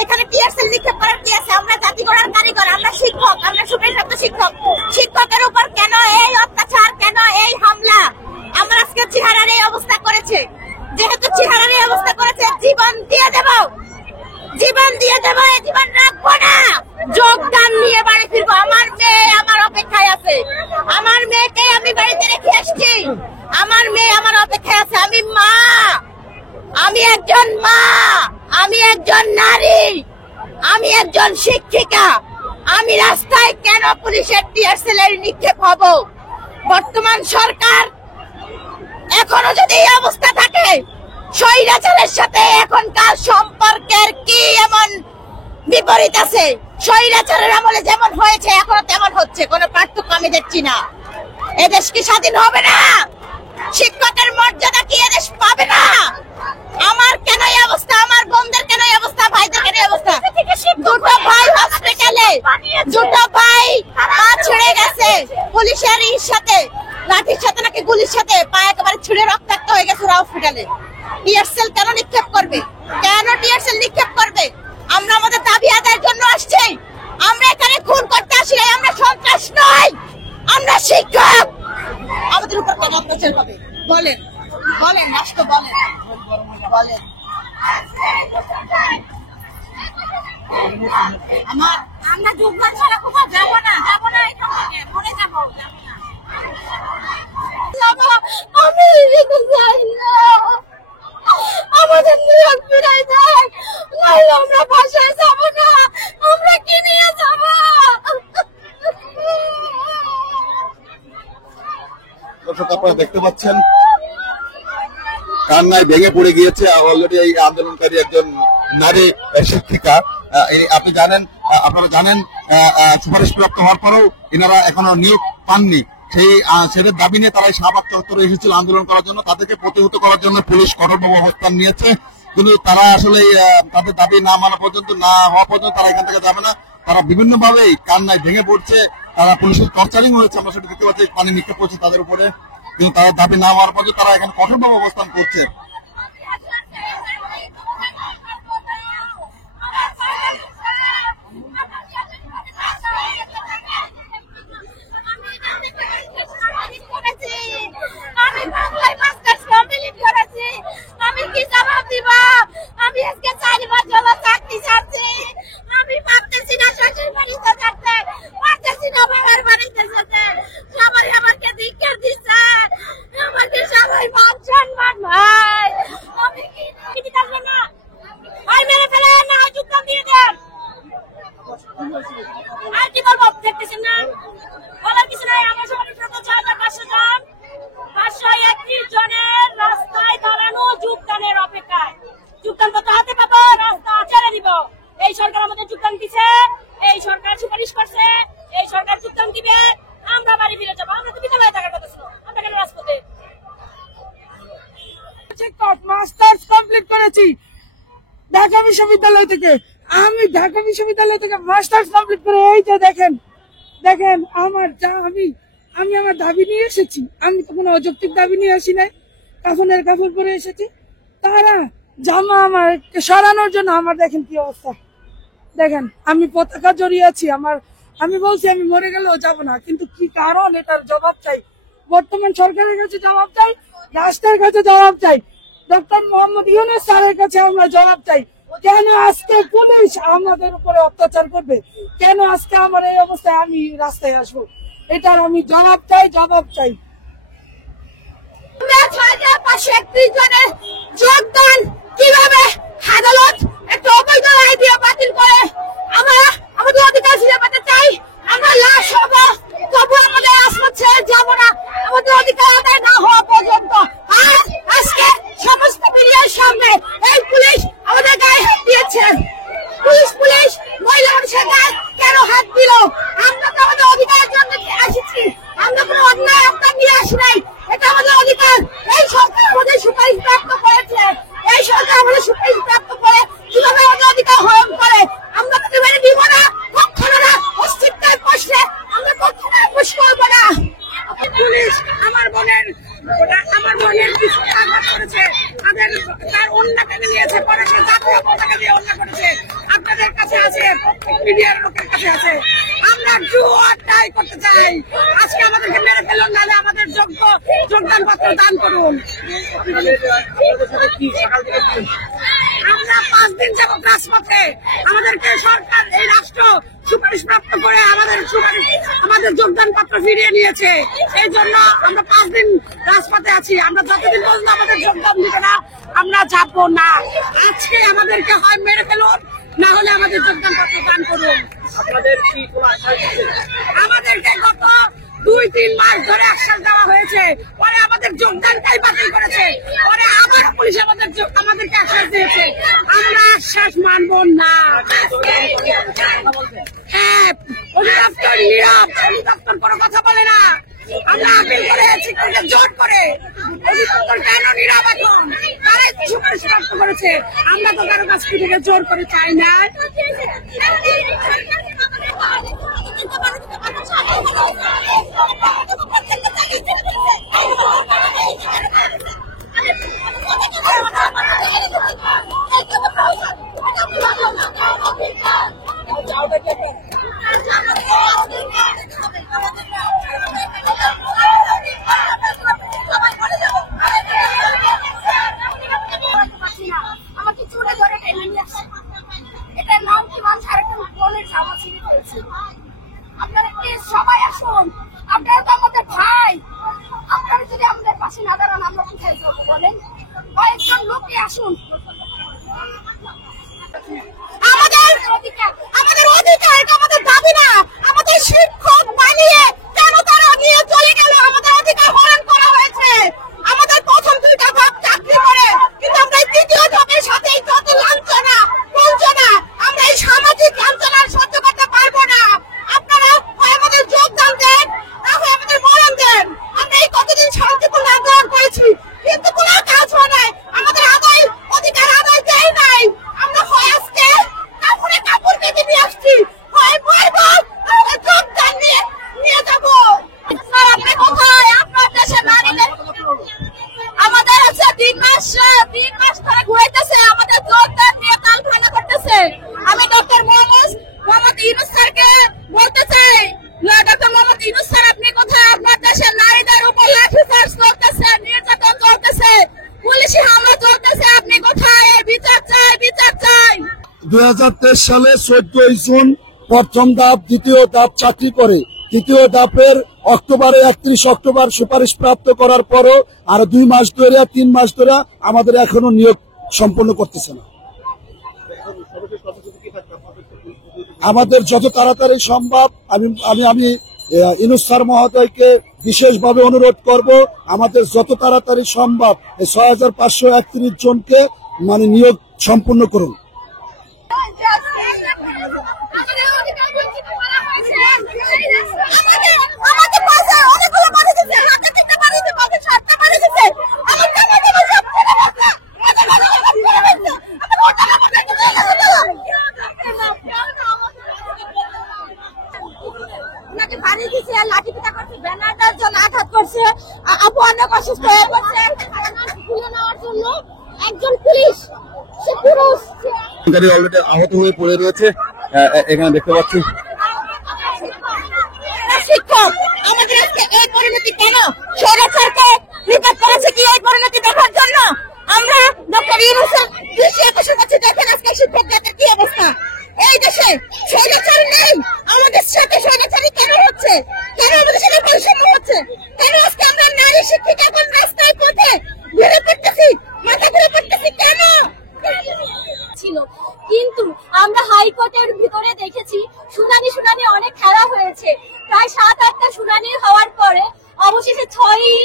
এখানে টিআরসি নিক্ষেপ করার কি আছে? আমরা জাতি গড়ার কারিগর, আমরা শিক্ষক, আমরা সুপ্রিমপ্রাপ্ত শিক্ষক। শিক্ষকের উপর কেন এই অত্যাচার, কেন এই হামলা? আমরা আজকে চেহারার এই অবস্থা করেছে, যেহেতু চেহারার এই অবস্থা করেছে, জীবন দিয়ে দেব, জীবন দিয়ে দেব, এই জীবন রাখবো না। যোগদান নিয়ে বাড়ি ফিরবো। আমার মেয়ে আমার অপেক্ষায় আছে, আমার মেয়েকে আমি বাড়িতে রেখে আসছি, আমার মেয়ে আমার অপেক্ষায় আছে। আমি মা, আমি একজন মা, আমি একজন নারী, আমি একজন শিক্ষিকা। আমি রাস্তায় কেন পুলিশের টিয়ারশেলের নিক্ষেপ হব? বর্তমান সরকার এখনো যদি এই অবস্থা থাকে, স্বৈরাচারের সাথে এখনকার সম্পর্কের কি এমন বিপরীত আছে? স্বৈরাচারের আমলে যেমন হয়েছে এখনো তেমন হচ্ছে, কোনো পার্থক্য আমি দেখছি না। এদেশ কি স্বাধীন হবে না? শিক্ষকের মর্যাদা কি এদেশ পাবে না? আমার কেন এই অবস্থা? আমার বোনদের কেন এই অবস্থা? ভাইদের কেন এই অবস্থা? দুটো ভাই হসপিটালে, দুটো ভাই পা ছিঁড়ে গেছে পুলিশের সাথে, লাঠির সাথে নাকি গুলির সাথে, পা একেবারে ছিঁড়ে রক্তাক্ত হয়ে গেছে হসপিটালে। টিয়ারশেল কেন নিক্ষেপ করবে? কেন টিয়ারশেল নিক্ষেপ করবে? আমরা আমাদের দাবি আদায়ের জন্য আসছি। আমরা এখানে খুন করতে আসি নাই, আমরা সন্ত্রাস নই, আমরা শিক্ষক। আমাদের উপর কেন অত্যাচার হবে? বলেন, বলেন, রাষ্ট্র বলেন, বলেন। আমরা যোগদান ছাড়া কোথাও যাবো না, যাবো না, এখান থেকে মরে যাবো, যাবো না। আমি যাই না, আমাদের নিয়োগ ফিরাই দেয়, নাহলে আমরা বাসায় যাবো না। আমরা কি নিয়ে যাবো? দর্শক, আপনারা দেখতে পাচ্ছেন কান্নায় ভেঙে পড়ে গিয়েছে অলরেডি এই আন্দোলনকারী একজন নারী শিক্ষিকা। আপনারা জানেন সুপারিশপ্রাপ্ত হওয়ার পরেও এনারা এখনো নিয়োগ পাননি। সেটার দাবি নিয়ে তারা শাহবাগ চত্বরে এসেছিল আন্দোলন করার জন্য। তাদেরকে প্রতিহত করার জন্য পুলিশ কঠোরভাবে অবস্থান নিয়েছে, কিন্তু তারা আসলে তাদের দাবি না মানা পর্যন্ত, না হওয়া পর্যন্ত তারা এখান থেকে যাবে না। তারা বিভিন্ন ভাবে কান্নায় ভেঙে পড়ছে। তারা পুলিশের টর্চারিং হয়েছে, আমরা সেটা দেখতে পাচ্ছি, পানি নিক্ষেপ করছে তাদের উপরে, কিন্তু তাদের দাবি না হওয়ার পর্যন্ত তারা এখানে কঠোরভাবে অবস্থান করছে। আমি কি জবাব দিব? আমি আজকে 4 বছর হলো চাকরি ছাড়ছি। আমি ভাবতেছি না শ্বশুর বাড়িতে থাকতে, পারতেছি না বাবার বাড়িতে যেতে। সবাই আমাকে ধিক্কার দিচ্ছে, আমাকে সবাই মান সম্মান। ভাই আমি কি দিতে আসবো না? ভাই মেরে ফেলে না, যোগদান দিয়ে দেন। আর কি বলবো? দেখতেছেন না, বলার কিছু নাই। আমার সবাই 500 জন, 531 জনের রাস্তায় দাঁড়ানো যোগদানের অপেক্ষায়। যোগদান কত হাতে পাবো? রাস্তা ছেড়ে দিব। এই সরকার আমাদের যোগদান দিচ্ছে, এই সরকার সুপারিশ করছে, এই সরকার যোগদান দিবে, আমরা বাড়ি ফিরে যাবো। আমরা তো বিদ্যালয়ে থাকার কথা ছিল, আমরা কেন রাজপথে? মাস্টার্স কমপ্লিট করেছি ঢাকা বিশ্ববিদ্যালয় থেকে। আমি ঢাকা বিশ্ববিদ্যালয় থেকে মাস্টার্স কমপ্লিট করে এই যে দেখেন, দেখেন আমার যা আমি আমার দাবি নিয়ে এসেছি। আমি তো কোনো অযৌক্তিক দাবি নিয়ে আসি নাই, কাফনের কাপড় পরে এসেছি। তারা জামা আমার সরানোর জন্য আমার দেখেন কি অবস্থা। দেখেন আমি পতাকা জড়িয়ে আছি, আমি বলছি আমি মরে গেলেও যাব না, কিন্তু কি কারণ এটার জবাব চাই। বর্তমান সরকারের কাছে জবাব চাই, রাষ্ট্রের কাছে জবাব চাই, ডক্টর মোহাম্মদ ইউনূস স্যারের কাছে আমরা জবাব চাই। কেন আজকে পুলিশ আমাদের উপরে অত্যাচার করবে? কেন আজকে আমার এই অবস্থায় আমি রাস্তায় আসবো? এটার আমি জবাব চাই, জবাব চাই। 531 জনের যোগদান কিভাবে আদালত একটা অবৈধ রায় দিয়ে বাতিল করে? আমরা আমাদের অধিকার ফিরে পেতে চাই। আমরা লাশ হব, তবু আমাদের রাজপথ ছেড়ে যাব না, আমাদের অধিকার আদায় না হওয়া পর্যন্ত। আর আজকে সমস্ত মিডিয়ার সামনে এই পুলিশ আমাদের গায়ে হাত দিয়েছে। পুলিশ মহিলা মানুষের গায়ে কেন হাত দিল? আমরা তো আমাদের অধিকারের জন্য আসিছি, আমরা কোনো অন্যায় আপনার নিয়ে আসি নাই, এটা আমাদের অধিকার। এই সরকার আমাদের সুপারিশ প্রাপ্ত করেছে, এই সরকার আমাদের সুপারিশ প্রাপ্ত করে আপনাদের কাছে আছে, মিডিয়ার লোকের কাছে আছে। আমরা জোয়ারটাই করতে চাই। আজকে আমাদেরকে মেরে ফেলুন, নাহলে আমাদের যোগদান পত্র দান করুন। আমরা 5 দিন যাবো রাজপথে। আমাদেরকে সরকার, এই রাষ্ট্র সুপারিশ প্রাপ্ত করে আমাদের যোগদান পত্র ফিরিয়ে নিয়েছে। এই জন্য আমরা 5 দিন রাজপথে আছি। আমরা যতদিন পর্যন্ত আমাদের যোগদান দিবে না, আমরা যাবো না। আজকে আমাদেরকে হয় মেরে ফেলুন, না হলে আমাদের যোগদান পত্র দান করুন। আমাদেরকে গত 2-3 মাস ধরে আশ্বাস দেওয়া হয়েছে, পরে আমাদের যোগদানটাই বাতিল করেছে, পরে আবার পুলিশ আমাদেরকে আশ্বাস দিয়েছে। আমরা আশ্বাস মানবো না। হ্যাঁ, অধিদপ্তর নীরব, অধিদপ্তর কোনো কথা বলে না। আমরা আপিল করে শিক্ষকদের জোর করে, অধিদপ্তর কেন নীরব এখন? তারাই সুপারিশ প্রাপ্ত করেছে। আমরা তো কারো কাছ থেকে জোর করে চাই না। আমাকে চুড়ে ধরে টেনে নিয়ে আসে। এটার নাম কি মানুষ আর একটা মনের জামা ছিঁড়ে ফেলছে। আপনারা প্লিজ সবাই আসুন, আপনারা তো আমাদের ভাই। আপনারা যদি আমাদের পাশে না দাঁড়ান, আমরা কোথায় যাবো বলেন? কয়েকজন লোকই আসুন। আমাদের অধিকার, এটা আমাদের দাবি না। আমাদের শিক্ষক বানিয়ে কেন তারা নিয়ে চলে গেল? আমাদের অধিকার হরণ করা হয়েছে। আমাদের প্রথম 2টা ভাগ চাকরি করে, কিন্তু আমরা এই 3য় ধাপের সাথে যত লাঞ্ছনা বঞ্চনা, আমরা এই সামাজিক লাঞ্ছনার সহ্য করতে পারবো না। আপনারা হয় আমাদের যোগদান দেন, না হয় আমাদের মরণ দেন। আমরা এই কতদিন শান্তিপূর্ণ আন্দোলন করেছি, কিন্তু কোনো কাজ হয় নাই। আমাদের অধিকার আদায় দেয় নাই। আমরা হয় আজকে কাপড় বেঁধে নিয়ে আসছি, হয় মরবো, তাহলে যোগদান নিয়ে যাবো। স্যার, আপনি কোথায়? আপনার দেশে নারীদের আমাদের আছে 3 মাস ধরে ঘুরাইতেছে, আমাদের যোগদান নিয়ে কাল খানা করতেছে। আমি ডক্টর মোহাম্মদ ইউনূস স্যারকে বলতে চাই, ডক্টর মোহাম্মদ ইউনূস স্যার, আপনি কোথায়? আপনার দেশের নারীদের উপর লাঠিচার্জ চলতেছে, নির্যাতন চলতেছে, পুলিশি হামলা চলতেছে। আপনি কোথায়? বিচার চাই, বিচার চাই। 2023 সালে 14 জুন প্রথম ধাপ, দ্বিতীয় ধাপ চাকরি করে, তৃতীয় ধাপের 31 অক্টোবর সুপারিশ প্রাপ্ত করার পরও আর 2 মাস ধরে 3 মাস ধরে আমাদের এখনো নিয়োগ সম্পন্ন করতেছে না। আমাদের যত তাড়াতাড়ি সম্ভব, আমি ইউনূস স্যার মহোদয়কে বিশেষভাবে অনুরোধ করব, আমাদের যত তাড়াতাড়ি সম্ভব 6531 জনকে নিয়োগ সম্পূর্ণ করুন। আমাদের পাশে অনেকগুলো মারা গেছে, হাতে থেকে মারা গেছে, মাথা 7টা মারা গেছে। ওনাকে বাড়ি দিচ্ছে, লাঠি পিটা করছে, ব্যানারটার জন্য আঘাত করছে। আপু অনেক অসুস্থ হয়ে পড়ছে। তুলে নেওয়ার জন্য একজন পুলিশ, সে পুরুষ, অলরেডি আহত হয়ে পড়ে রয়েছে, এখানে দেখতে পাচ্ছি। শিক্ষক আমাদের আজকে এই পরিণতি কেন? স্বৈরাচারকে রিপোর্ট করেছে কি এই পরিণতি দেখার জন্য? আমরা ডক্টর ইউনূসের দৃষ্টি আকর্ষণ করছি। দেখেন আজকে শিক্ষকদের কি অবস্থা। এই দেশে স্বৈরাচার নেই, আমাদের সাথে স্বৈরাচারী কেন হচ্ছে? কেন আমাদের সাথে বৈষম্য হচ্ছে? কেন আজকে আমরা নারী শিক্ষিকা এখন রাস্তায় পথে ঘুরে পড়তেছি, মাথা ঘুরে পড়তেছি কেন? ছিল, কিন্তু আমরা হাইকোর্টের ভিতরে দেখেছি শুনানি অনেক খেলা হয়েছে। প্রায় 7-8টা শুনানি হওয়ার পরে অবশেষে 6ই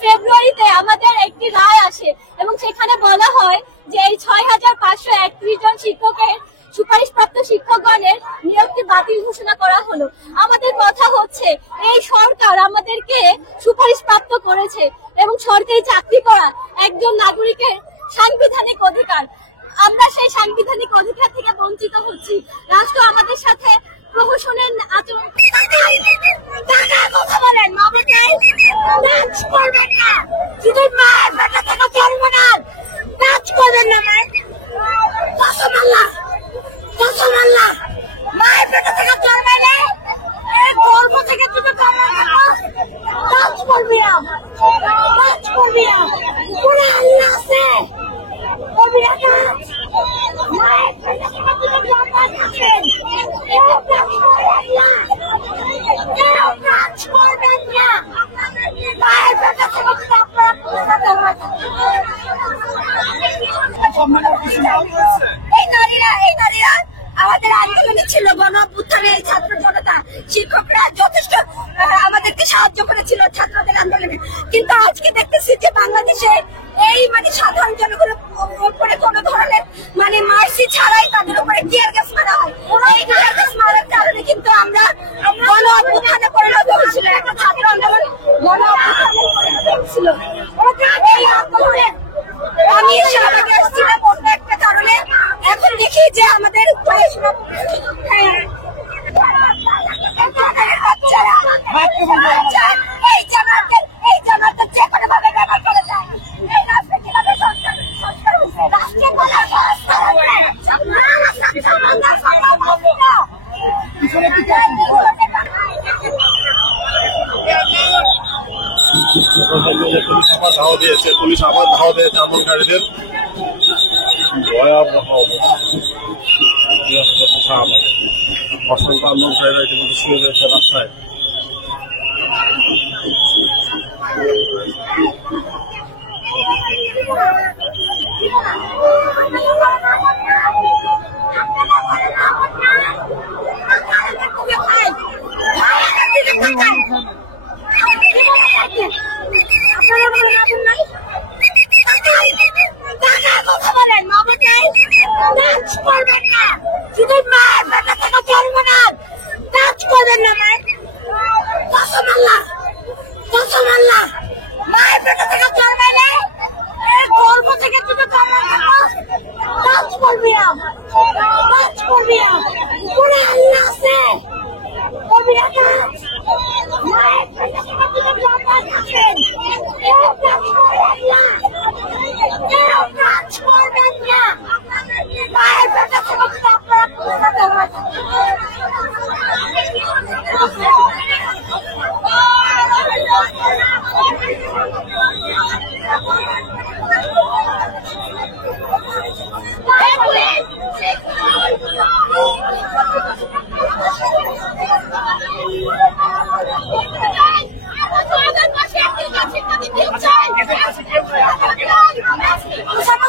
ফেব্রুয়ারিতে আমাদের একটি রায় আসে এবং সেখানে বলা হয় যে এই 6531 জন শিক্ষকের সুপারিশপ্রাপ্ত শিক্ষকগণের নিয়োগটি বাতিল ঘোষণা করা হলো। আমাদের কথা হচ্ছে, এই সরকার আমাদেরকে সুপারিশপ্রাপ্ত করেছে এবং সরকারি চাকরি করা একজন নাগরিকের সাংবিধানিক অধিকার। আমরা সেই সাংবিধানিক অধিকার থেকে বঞ্চিত হচ্ছি। রাষ্ট্র আমাদের সাথে প্রহসনের আচরণ কথা বলেন, করবেন না, শুধু করবেন না, করবেন না। ফেব্রুয়ারিরা আমাদের আন্দোলনে ছিল, গণ অভ্যুত্থানে ছাত্র জনতা শিক্ষকরা যথেষ্ট আমাদেরকে সাহায্য করেছিল ছাত্রদের আন্দোলনে। কিন্তু আজকে দেখতেছি যে বাংলাদেশে এই সাধারণ জনগণের উপরে কোনো ধরনের মার্সি ছাড়াই তাদের উপরে টিয়ার গ্যাস মারা হয়। এই টিয়ার গ্যাস মারার কারণে কিন্তু আমরা গণ অভ্যুত্থানে পরিণত হয়েছিল, একটা ছাত্র আন্দোলন গণ অভ্যুত্থানে পরিণত হয়েছিল। এই আন্দোলনে আমি শাহবাগে আসছিলাম অন্য একটা কারণে। এখন দেখি যে আমাদের এই জামাতের যে কোনো ভাবে ব্যবহার করা যায়। এই রাস্তা কিভাবে সংস্কার হয়েছে রাষ্ট্রের পুলিশ আবার ধাওয়া দিয়েছে আন্দোলনকারীদের ভয়াবহ অসংখ্য আন্দোলনকারীরা ইতিমধ্যে শুয়ে রয়েছে রাস্তায়।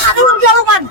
সাধারণ জনগণ